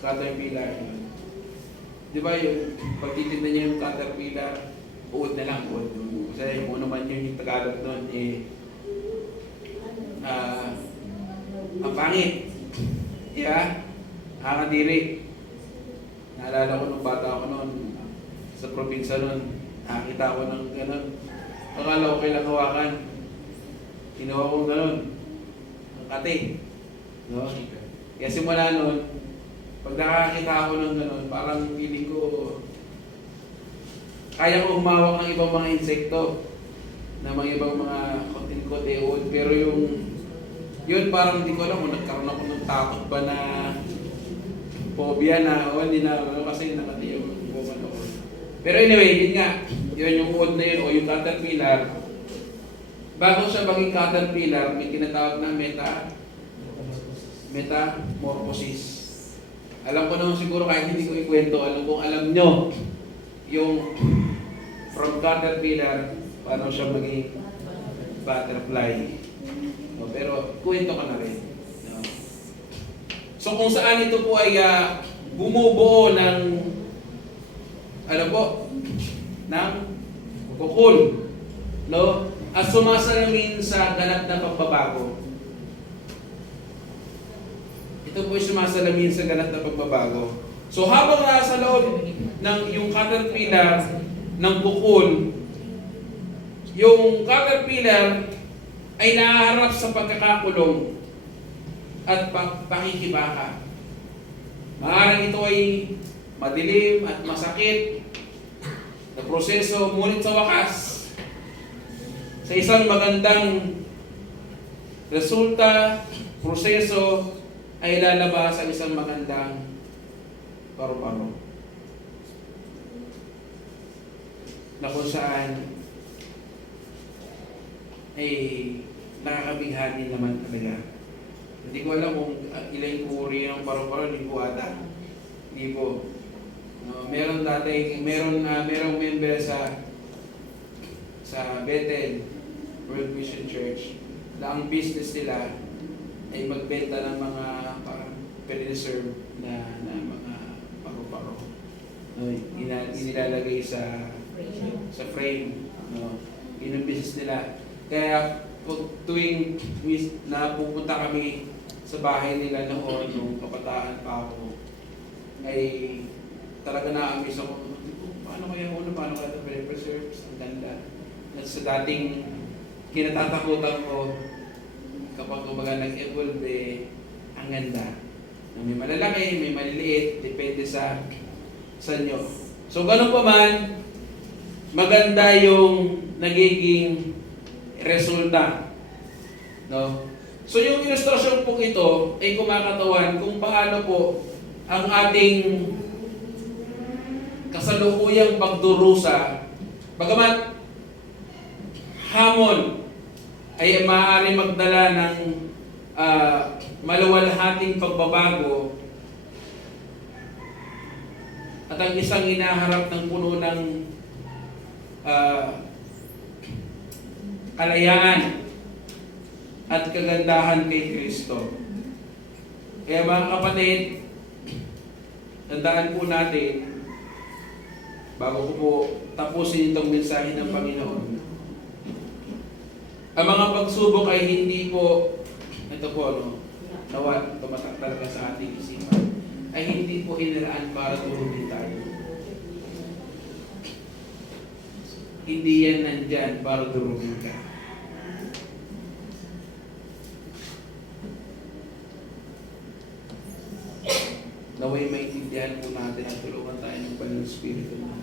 caterpillar yun. Di ba yung pagtitinda niya yung caterpillar, uod na lang, uod. Kasi kung ano man yung Tagalog doon, ang pangit. Yeah, nakakadiri. Naalala ko nung bata ako noon, sa probinsya noon, nakakita ko ng gano'n. Akala ko kailang hawakan. Ginawa ko gano'n. Ang kate. No? Kaya simula noon, pag nakakita ako ng gano'n, parang feeling ko, kaya ko humawak ng ibang mga insekto, na mga ibang mga kotin-koteon, pero yun parang hindi ko alam kung nagkaroon ako ng takot ba na phobia na o hindi na kasi nakati yung buwan ako. Pero anyway, yun nga, yun yung uod na yun o yung caterpillar. Bago siya maging caterpillar, may tinatawag na metamorphosis. Alam ko naman siguro kahit hindi ko ikwento, alam nyo yung from caterpillar, paano siya maging butterfly. No, pero kwento ka na rin. No? So kung saan ito po ay bumubuo ng ng kukul, no? At sumasalamin sa ganap na pagbabago. Ito po ay sumasalamin sa ganap na pagbabago. So habang nasa loob ng yung caterpillar ng kukul, yung caterpillar ay nahaharap sa pagkakakulong at pakikibaka. Maaaring ito ay madilim at masakit na proseso, ngunit sa wakas, sa isang magandang resulta, proseso, ay lalabas ang isang magandang paru-paro. Na kung saan ay nakakabighani naman talaga. Hindi ko alam kung ilang uri ng paru-paro, hindi po ata. Hindi po. Meron merong member sa Bethel World Mission Church na ang business nila ay magbenta ng mga parang preserve na mga paru-paro. Inilalagay sa frame. Yun ang business nila. Kaya tuwing napupunta kami sa bahay nila noon, nung kabataan pa ako, ay talaga na-amaze ako. Paano kaya ito preserves? Ang ganda. At sa dating kinatatakutan ko, kapag umaga nag-evolve, ang ganda. May malalaki, may maliliit, depende sa inyo. So ganun pa man, maganda yung nagiging resulta. No? So yung ilustrasyon po ito ay kumakatawan kung paano po ang ating kasalukuyang pagdurusa, bagamat hamon ay maaari magdala ng maluwalhating pagbabago at ang isang hinaharap ng puno ng kalayaan at kagandahan kay Kristo. Kaya mga kapatid, tandaan po natin, bago ko po tapusin itong mensahe ng Panginoon, ang mga pagsubok ay hindi po, ito po, nawa, tumatak talaga sa ating isipan, ay hindi po iniraan para tulungin tayo. Hindi yan nandyan para durugin ka. Naway maintindihan po natin at tulungan tayo ng Panginoon Espiritu na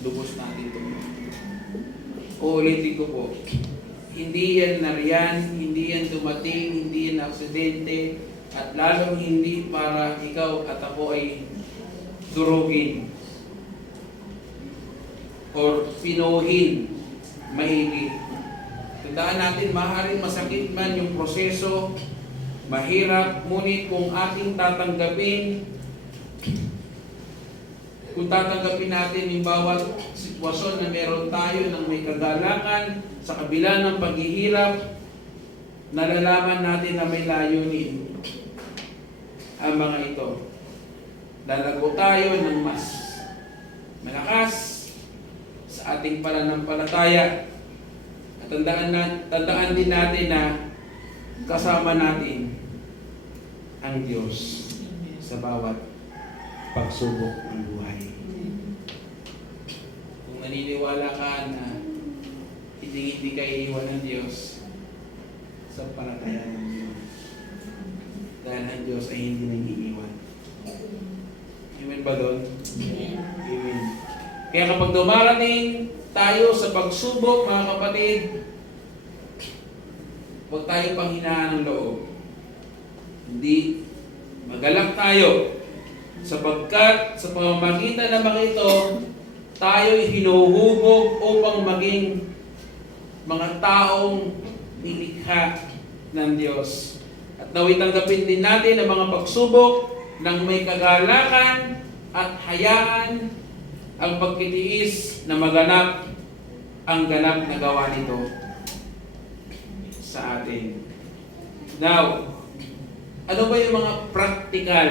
lubos natin ito. Uulitin ko po, hindi yan nariyan, hindi yan dumating, hindi yan aksidente, at lalong hindi para ikaw at ako ay durugin or pinuhin mahigit. Tandaan natin, maaaring masakit man yung proseso, mahirap, ngunit kung ating tatanggapin, kung tatanggapin natin yung bawat sitwasyon na meron tayo ng may kagalakan sa kabila ng paghihirap, nalalaman natin na may layunin ang mga ito. Lalago tayo ng mas malakas sa ating pananampalataya. At tandaan din natin na kasama natin ang Diyos sa bawat pagsubok ng buhay. Kung naniniwala ka na hindi ka iiwan ng Diyos, sa palataya ng Diyos. Dahil ang Diyos ay hindi nag-iiwan. Amen ba doon? Amen. Kaya kapag dumarating tayo sa pagsubok, mga kapatid, huwag tayo panghinaan ng loob. Hindi, magalak tayo. Sapagkat sa pamamagitan ng mga ito, tayo'y hinuhubog upang maging mga taong nilikha ng Diyos. At naway tanggapin din natin ang mga pagsubok ng may kagalakan at hayaan ang pagtitiis na maganap ang ganap na gawa nito sa atin. Now, ano ba yung mga practical?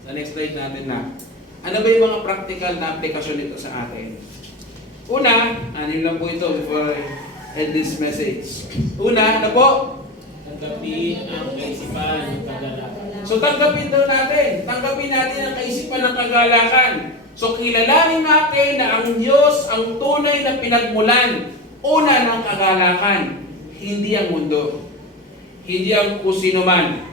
Sa next slide natin na. Ano ba yung mga practical na aplikasyon nito sa atin? Una, anim lang po ito before I end this message. Una, ano po? Tanggapin ang kaisipan ng kagalakan. So tanggapin daw natin. Tanggapin natin ang kaisipan ng kagalakan. So kilalanin natin na ang Diyos ang tunay na pinagmulan. Una ng kagalakan. Hindi ang mundo. Hindi ang kusino man.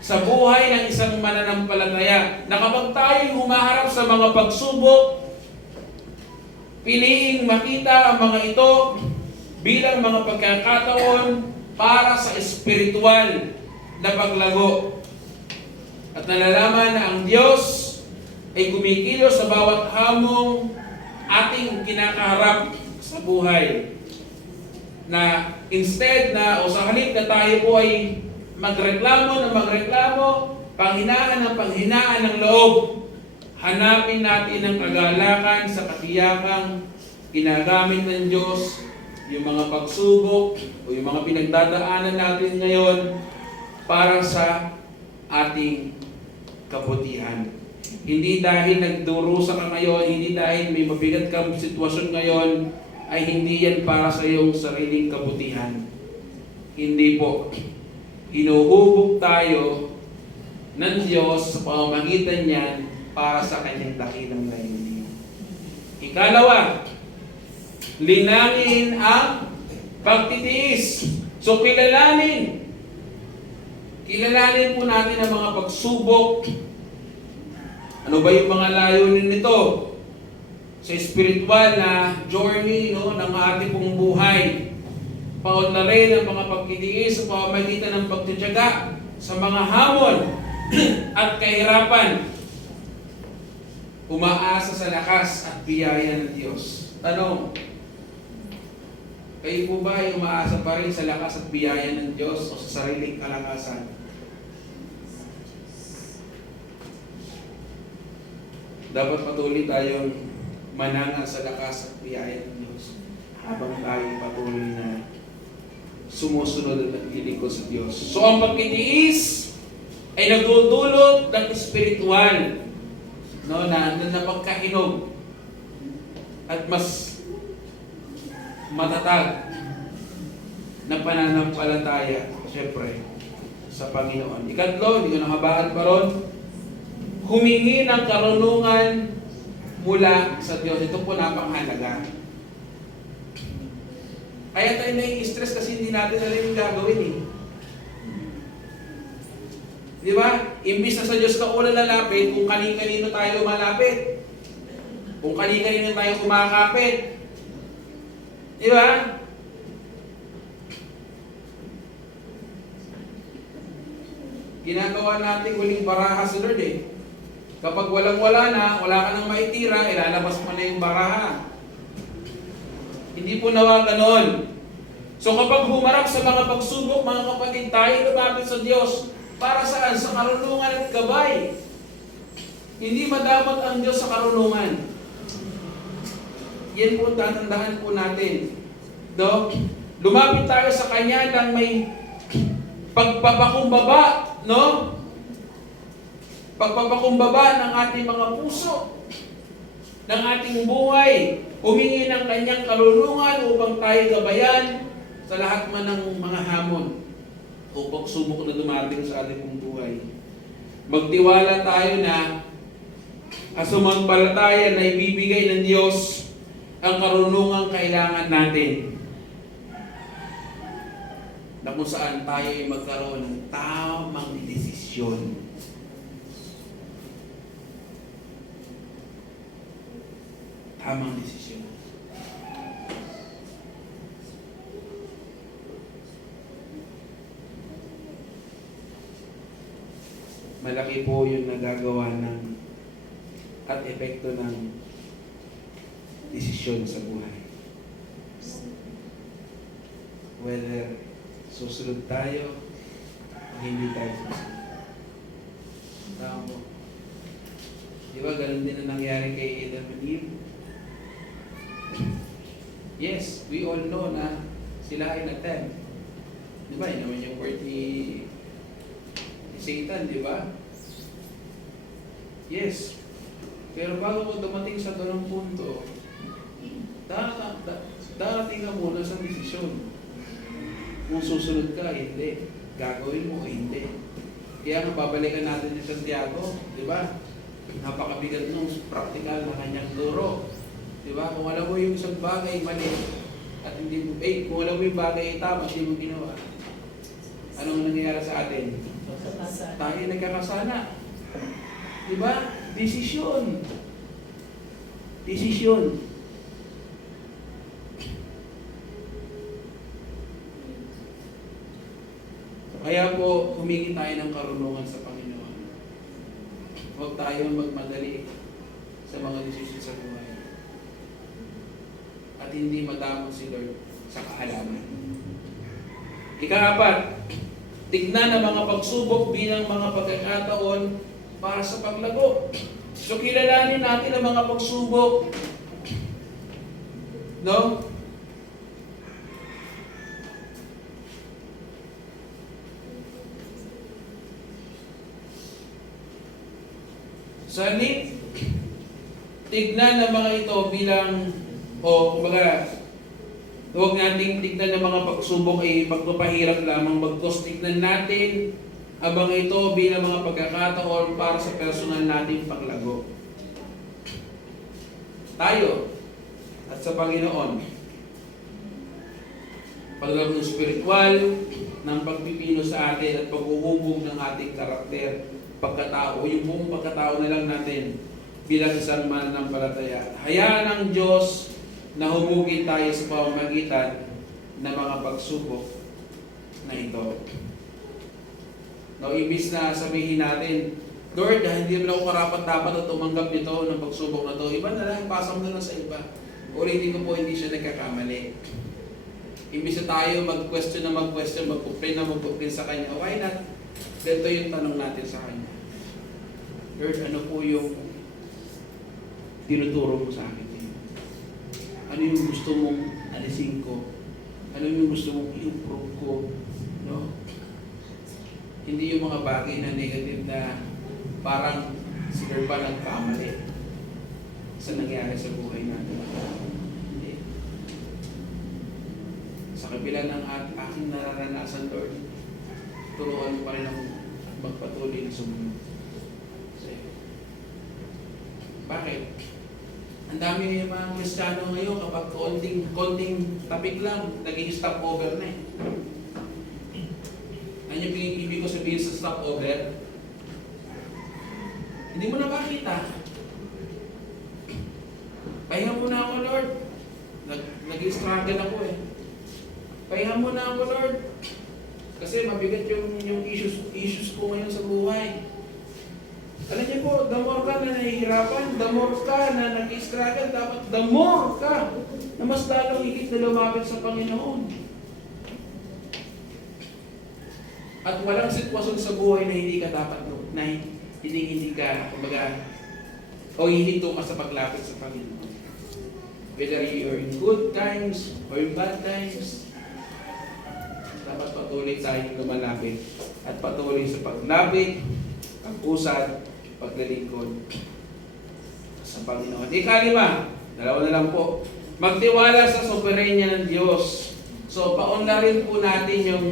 Sa buhay ng isang mananampalataya, na kapag tayo'y humaharap sa mga pagsubok, piliing makita ang mga ito bilang mga pagkakataon para sa espiritual na paglago. At nalalaman na ang Diyos ay kumikilos sa bawat hamong ating kinakaharap sa buhay. Na instead na o sa halip na tayo po ay magreklamo, panghinaan ng loob, hanapin natin ang kagalakan sa katiyakang ginagamit ng Diyos, yung mga pagsubok o yung mga pinagdadaanan natin ngayon para sa ating kabutihan. Hindi dahil nagdurusa ka ngayon, hindi dahil may mabigat kang sitwasyon ngayon, ay hindi yan para sa iyong sariling kabutihan. Hindi po. Hinuhubog tayo ng Diyos sa pamamagitan niyan para sa kanyang dakilang layunin. Ikalawa, linangin ang pagtitiis. So kilalanin po natin ang mga pagsubok. Ano ba yung mga layunin nito? Sa spiritual na journey ng ating pong buhay. Paon na rin ang mga pagtitiis sa pamamagitan ng pagtitiyaga sa mga hamon at kahirapan. Umaasa sa lakas at biyaya ng Diyos. Tanong, Kayo po ba ay umaasa pa rin sa lakas at biyaya ng Diyos o sa sariling kalakasan? Dapat patuloy tayong manangan sa lakas at biyaya ng Diyos habang tayo patuloy na sumusunod at naglilingkod sa Diyos. So ang pagtitiis ay nagdudulot ng espiritual, no, na napagkahinog at mas matatag na pananampalataya, syempre, sa Panginoon. Ikatlo, hindi ko nakabaan pa ron, humingi ng karunungan mula sa Diyos. Ito po napakahalaga. Kaya tayo nai-stress kasi hindi natin alam yung gagawin eh. Di ba? Imbis na sa Diyos ka una lalapit, kung kanino tayo lumalapit. Kung kanino tayo kumakapit. Di ba? Ginagawa natin huling baraha sa Lord eh. Kapag walang-wala na, wala ka nang maitira, ilalabas mo na yung baraha. Hindi po nawa ganon. So kapag humarap sa mga pagsubok, mga kapatid, tayo lumapit sa Diyos. Para saan? Sa karunungan at gabay. Hindi madamot ang Diyos sa karunungan. Yan po tatandaan po natin. No? Lumapit tayo sa Kanya nang may pagpapakumbaba, no? Pagpapakumbaba ng ating mga puso, ng ating buhay, humingi ng Kanyang karunungan upang tayo gabayan sa lahat man ng mga hamon o pagsubok na dumating sa ating pong buhay. Magtiwala tayo na asumampalataya na ibibigay ng Diyos ang karunungang kailangan natin, na kung saan tayo ay magkaroon ng tamang desisyon. Tamang desisyon. Malaki po yung nagagawa ng at epekto ng desisyon sa buhay. Whether susunod tayo o hindi tayo susunod. Tama mo. Di ba ganun din ang nangyari kay Adam and Eve? Yes, we all know na sila ay nag-tempt. Di ba? Yun naman yung word ni Satan, di ba? Yes. Pero bago ko dumating sa ganung punto, darating ka muna sa desisyon. Kung susunod ka, hindi. Gagawin mo, hindi. Kaya nga babalikan natin ni Santiago, di ba? Napakabigat nung practical na kanyang guro. Di ba? Kung alam mo yung isang bagay mali, at hindi mo, kung alam mo yung bagay ay tama, hindi mo ginawa. Anong nangyayari sa atin? Tayo nagkakasala. Di ba? Desisyon. Desisyon. Kaya po, humingi tayo ng karunungan sa Panginoon. Huwag tayong magmadali sa mga desisyon sa buhay. At hindi madamot si Lord sa kaalaman. Ika-apat, tignan ang mga pagsubok bilang mga pagkakataon para sa paglago. So kilalanin natin ang mga pagsubok. No? Sanip, tignan ang mga ito bilang, kumbaga, huwag nating tignan ang mga pagsubok ay pagpapahirap lamang, bagkus tignan natin ang mga ito bilang mga pagkakataon para sa personal nating paglago. Tayo at sa Panginoon, paglago spiritual ng pagpipino sa atin at paghuhubog ng ating karakter, pagkatao, yung buong pagkatao na lang natin bilang isang mananampalataya. Hayaan ng Diyos na humugin tayo sa pamamagitan ng mga pagsubok na ito. Now, ibig na sabihin natin, Lord, hindi mo ako karapat-dapat na tumanggap nito ng pagsubok na ito. Iba na lang, ipasa mo na lang sa iba. O hindi ko po, hindi siya nagkakamali. Imbis na tayo mag-question, mag-complain sa Kanya, why not? Ganito yung tanong natin sa Kanya. Lord, ano po yung tinuturo mo sa akin? Ano yung gusto mong alisin ko? Ano yung gusto mong i-improve ko? No? Hindi yung mga bagay na negative na parang si Lord pa nagkamali sa nangyari sa buhay natin. Hindi. Sa kabila ng aking nararanasan, Lord, turuan mo pa rin ako magpatuloy na sumunod sa'yo. Bakit? Ang dami ng mga Kristiyano ngayon kapag konting topic lang, naging stop over na eh. Ano yung ibig ko sabihin sa stop over? Hindi mo na makita. Pahinga muna ako, Lord. Nag-struggle ako eh. Pahinga muna ako, Lord. Kasi mabigat yung issues ko ngayon sa buhay. Alam niyo po, the more ka na nahihirapan, the more ka na nag-struggle, dapat the more ka na mas lalong higit na lumapit sa Panginoon. At walang sitwasyon sa buhay na hindi ka dapat na hindi ka, kumbaga, o hihinto ka sa paglapit sa Panginoon. Whether you're in good times or in bad times, dapat patuloy tayong lumalapit at patuloy sa paglapit, pag-usad, paglilingkod sa Panginoon. Ikalima, dalawa na lang po. Magtiwala sa soberenya ng Diyos. So, paunlarin po natin yung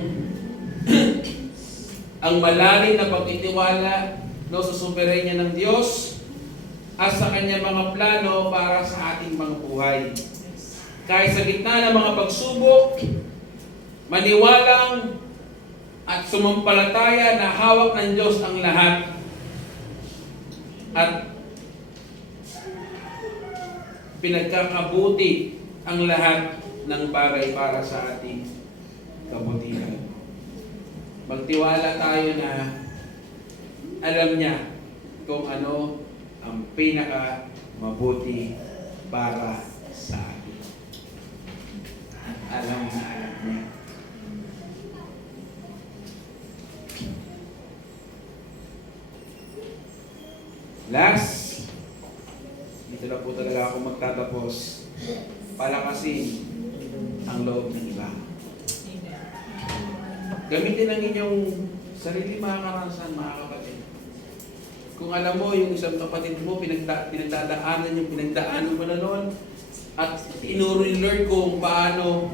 ang malalim na pagtitiwala sa soberenya ng Diyos at sa Kanyang mga plano para sa ating mga buhay. Kahit sa gitna ng mga pagsubok, maniwalang at sumampalataya na hawak ng Diyos ang lahat at pinagkakabuti ang lahat ng bagay para sa ating kabutihan. Magtiwala tayo na alam niya kung ano ang pinaka mabuti para sa atin. At alam niya. Last, dito na po talaga ako magtatapos. Palakasin ang loob ng iba. Gamitin ang inyong sarili mga karanasan, mga kapatid. Kung alam mo, yung isang kapatid mo, pinagdadaanan yung pinagdaanan mo na noon, at inuro ni Lord kung paano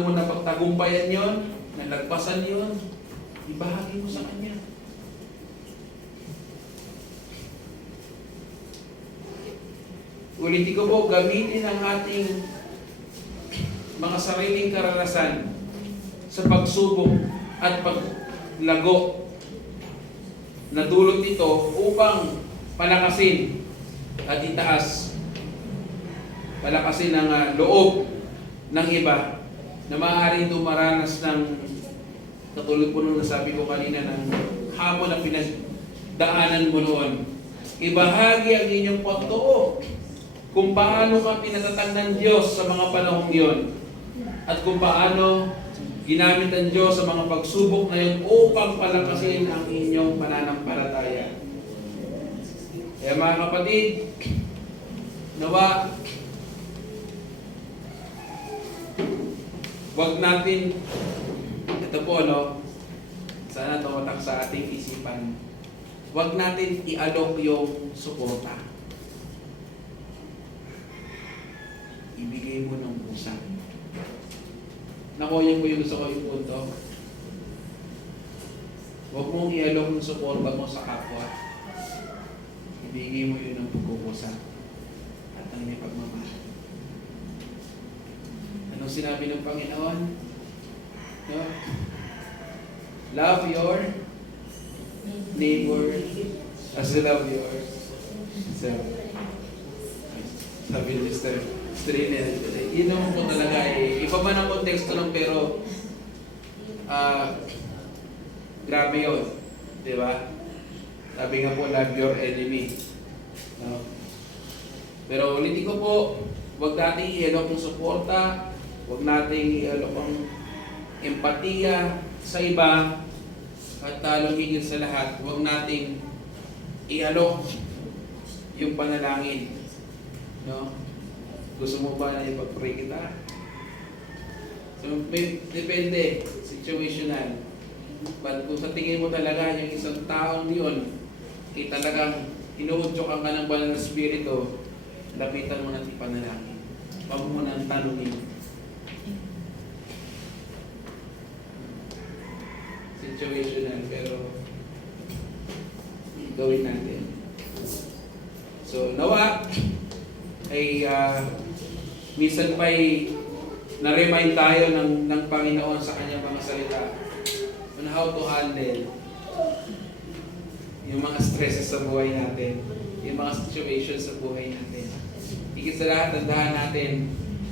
mo napagtagumpayan yon, nalagpasan yon, ibahagi mo sa Kanya. Ulitin ko po, gamitin ang ating mga sariling karanasan sa pagsubok at paglago na dulot nito upang palakasin at itaas, palakasin ang loob ng iba na maaaring dumaranas ng katulad po nung nasabi ko kanina ng hamon na pinagdaanan mo noon. Ibahagi ang inyong pagtuo kung paano ka pinatatag ng Diyos sa mga panahong yon at kung paano ginamit ng Diyos sa mga pagsubok na yun upang palakasin ang inyong pananampalataya. Kaya mga kapatid, nawa, wag natin, ito po, sana tumatak sa ating isipan, wag natin i-alok yung suporta. Ibigay mo ng pusa. Nakuha ko yung gusto ko yung punto. Huwag mong i-alok ng suporta mo sa kapwa. Ibigay mo yun ng pagkukusa at ang may pagmamahal. Anong sinabi ng Panginoon? No? Love your neighbor as you love yourself. Sabi ni Mr. Yun naman po talaga eh. Iba man ang konteksto lang pero grabe yun. Diba? Sabi nga po, love your enemy. No? Pero ulitin ko po, huwag natin i-alok ng suporta Huwag nating ialok ang empatiya sa iba at talong higit sa lahat, huwag nating ialok yung panalangin. No? Gusto mo ba na ipag-pray kita? So, depende, situational. But kung sa tingin mo talaga yung isang taong yun, talagang inuudyokan ka ng banal na spirito, lapitan mo natin panalangin. Huwag mo nang tanungin. Situational, pero gawin natin. So, nawa ay minsan pa'y na-remind tayo ng Panginoon sa kanyang mga salita on how to handle yung mga stresses sa buhay natin, yung mga situations sa buhay natin. Higit sa lahat, tandaan natin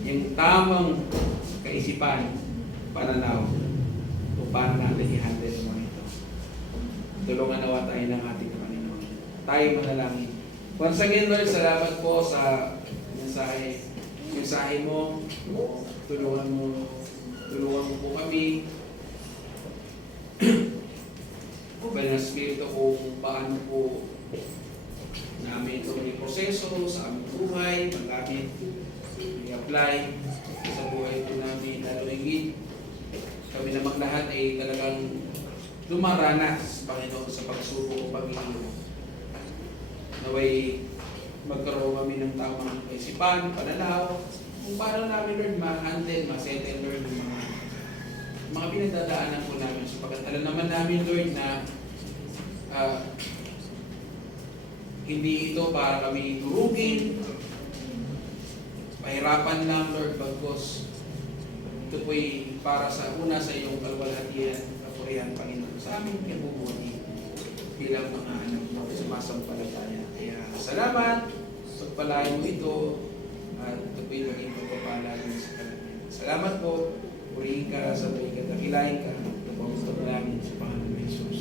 yung tamang kaisipan, pananaw, kung paano natin i-handle yung mga ito. Tulungan nawa tayo ng ating Panginoon. Tayo manalangin. Once again, Lord, salamat po sa mensahe mo. Tulungan mo po kami. Banal na Espiritu, kung paano po namin ito may proseso sa aming buhay, magamit, i-apply sa buhay po namin, lalo higit. Kami namang lahat ay talagang dumaranas, Panginoon, sa pagsubok o pag-iinom. Naway magkaroon kami ng tamang isipan, pananaw, kung paano namin, Lord, ma-handle, ma-settle, Lord, yung mga pinagdadaanan po namin. Sapagkat alam naman namin, Lord, na hindi ito para kami durugin, pahirapan lang, Lord, bagkos ito po'y para sa una sa iyong kalwalhatian, kapurihan, Panginoon, sa aming kabubuhay bilang mga anak mo, sumasampalataya. Kaya salamat, pagpalain mo ito, at ito po'y maging pagpapala sa kalagayan. Salamat po, purihin ka, sabayin ka, dakilain ka, ito po ang namin sa Panginoon Jesus.